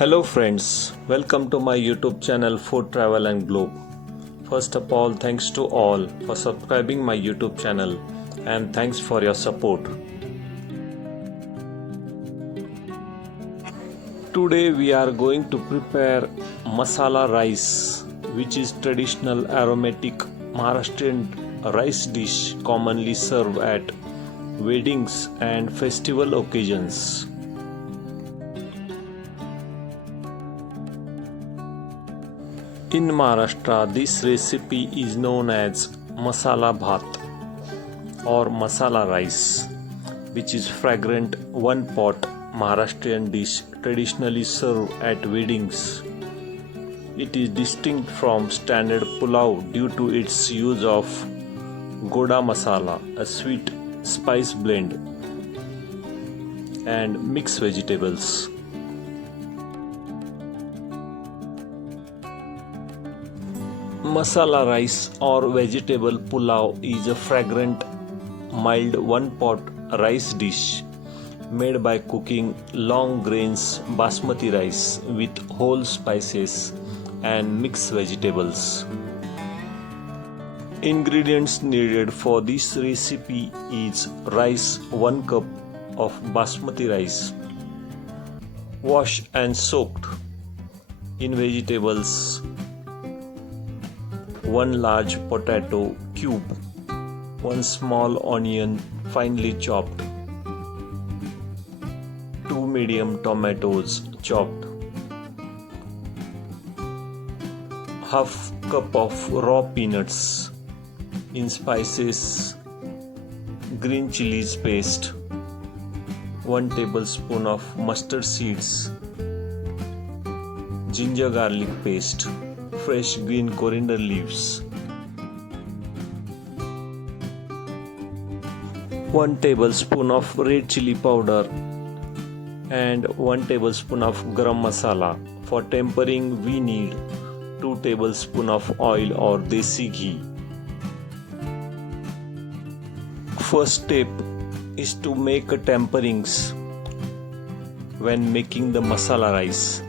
Hello friends, welcome to my YouTube channel Food Travel and Globe. First of all, thanks to all for subscribing my YouTube channel and thanks for your support. Today we are going to prepare masala rice, which is traditional aromatic Maharashtrian rice dish commonly served at weddings and festival occasions. In Maharashtra, this recipe is known as Masala Bhat or Masala Rice, which is fragrant one-pot Maharashtrian dish traditionally served at weddings. It is distinct from standard pulao due to its use of goda masala, a sweet spice blend, and mixed vegetables. Masala rice or vegetable pulao is a fragrant, mild one-pot rice dish made by cooking long grains basmati rice with whole spices and mixed vegetables. Ingredients needed for this recipe is rice 1 cup of basmati rice, washed and soaked in vegetables, 1 large potato cube, 1 small onion finely chopped, 2 medium tomatoes chopped, half cup of raw peanuts in spices, green chilies paste, 1 tablespoon of mustard seeds, ginger garlic paste, fresh green coriander leaves, 1 tablespoon of red chili powder and 1 tablespoon of garam masala. For tempering we need 2 tablespoons of oil or desi ghee. First step is to make temperings. When making the masala rice,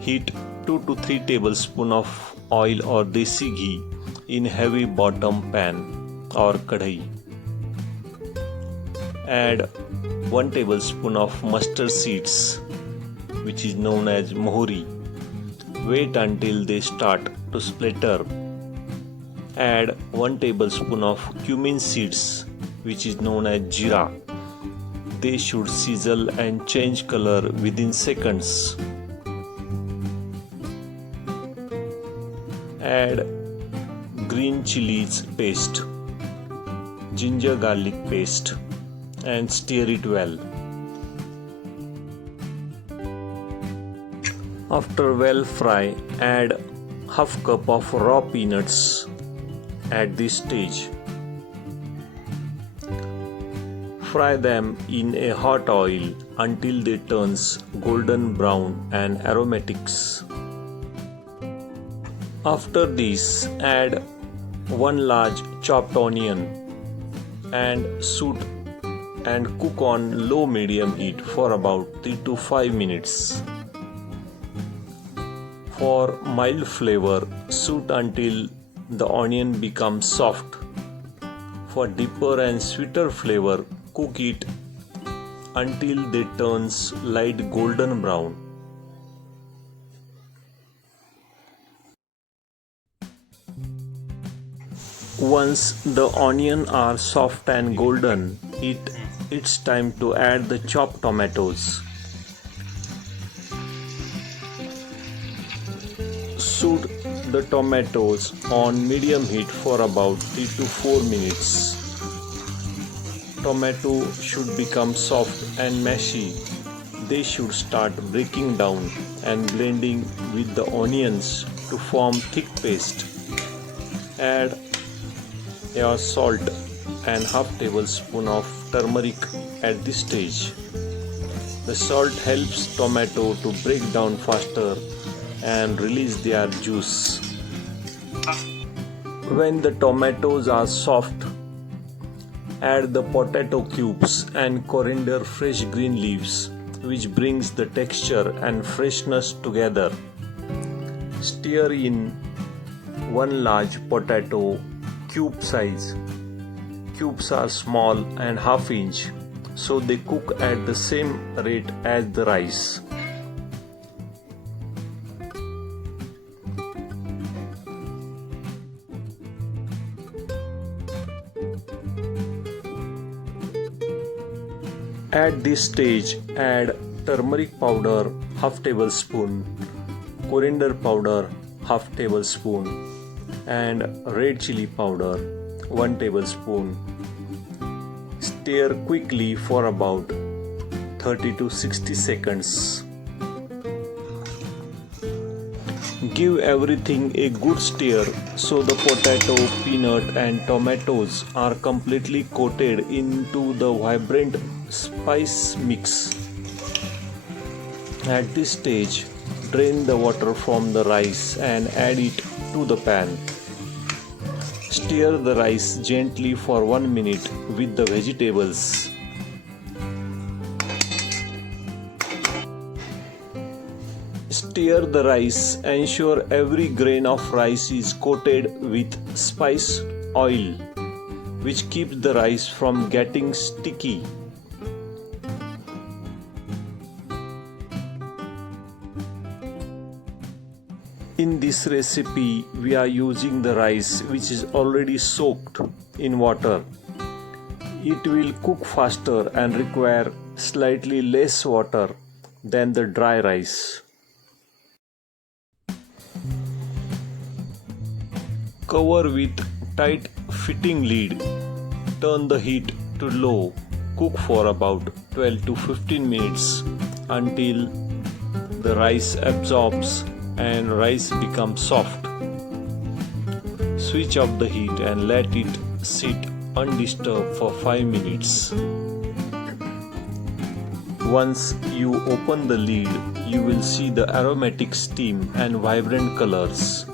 heat 2 to 3 tablespoons of oil or desi ghee in heavy bottom pan or kadhai. Add 1 tablespoon of mustard seeds, which is known as mohori. Wait until they start to splatter. Add 1 tablespoon of cumin seeds, which is known as jeera. They should sizzle and change color within seconds. Add green chilies paste, ginger garlic paste and stir it well. After well fry, add half cup of raw peanuts at this stage. Fry them in a hot oil until they turns golden brown and aromatics. After this, add 1 large chopped onion and shoot and cook on low medium heat for about 3 to 5 minutes. For mild flavor, shoot until the onion becomes soft. For deeper and sweeter flavor, cook it until they turns light golden brown. Once the onions are soft and golden, it's time to add the chopped tomatoes. Shoot the tomatoes on medium heat for about 3 to 4 minutes. Tomato should become soft and mashy. They should start breaking down and blending with the onions to form thick paste. Add your salt and half tablespoon of turmeric at this stage. The salt helps tomato to break down faster and release their juice. When the tomatoes are soft, add the potato cubes and coriander fresh green leaves which brings the texture and freshness together. Stir in 1 large potato cube size. Cubes are small and half inch, so they cook at the same rate as the rice. At this stage, add turmeric powder half tablespoon, coriander powder half tablespoon, and red chili powder 1 tablespoon. Stir quickly for about 30 to 60 seconds. Give everything a good stir so the potato, peanut and tomatoes are completely coated into the vibrant spice mix. At this stage, drain the water from the rice and add it to the pan. Stir the rice gently for 1 minute with the vegetables. Stir the rice. Ensure every grain of rice is coated with spice oil, which keeps the rice from getting sticky. In this recipe, we are using the rice which is already soaked in water. It will cook faster and require slightly less water than the dry rice. Cover with tight fitting lid. Turn the heat to low. Cook for about 12 to 15 minutes until the rice absorbs and rice becomes soft. Switch off the heat and let it sit undisturbed for 5 minutes. Once you open the lid, you will see the aromatic steam and vibrant colors.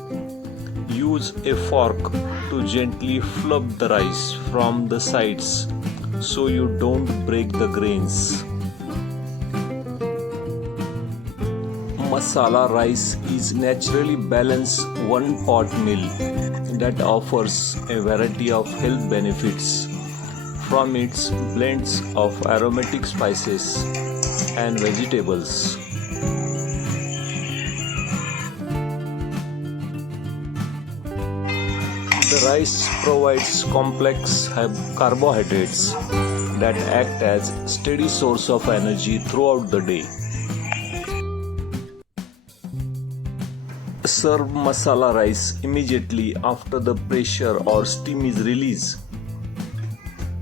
Use a fork to gently flub the rice from the sides so you don't break the grains. Masala rice is naturally balanced one-pot meal that offers a variety of health benefits from its blends of aromatic spices and vegetables. The rice provides complex carbohydrates that act as steady source of energy throughout the day. Serve masala rice immediately after the pressure or steam is released.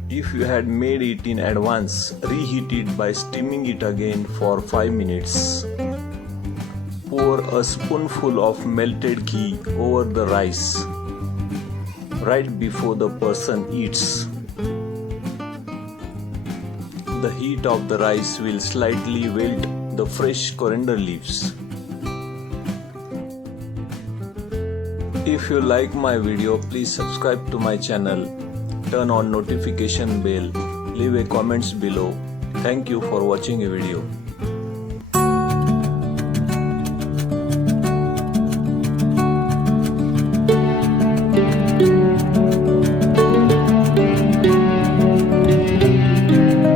If you had made it in advance, reheat it by steaming it again for 5 minutes. Pour a spoonful of melted ghee over the rice right before the person eats. The heat of the rice will slightly wilt the fresh coriander leaves. If you like my video, please subscribe to my channel, turn on notification bell, leave a comments below. Thank you for watching a video.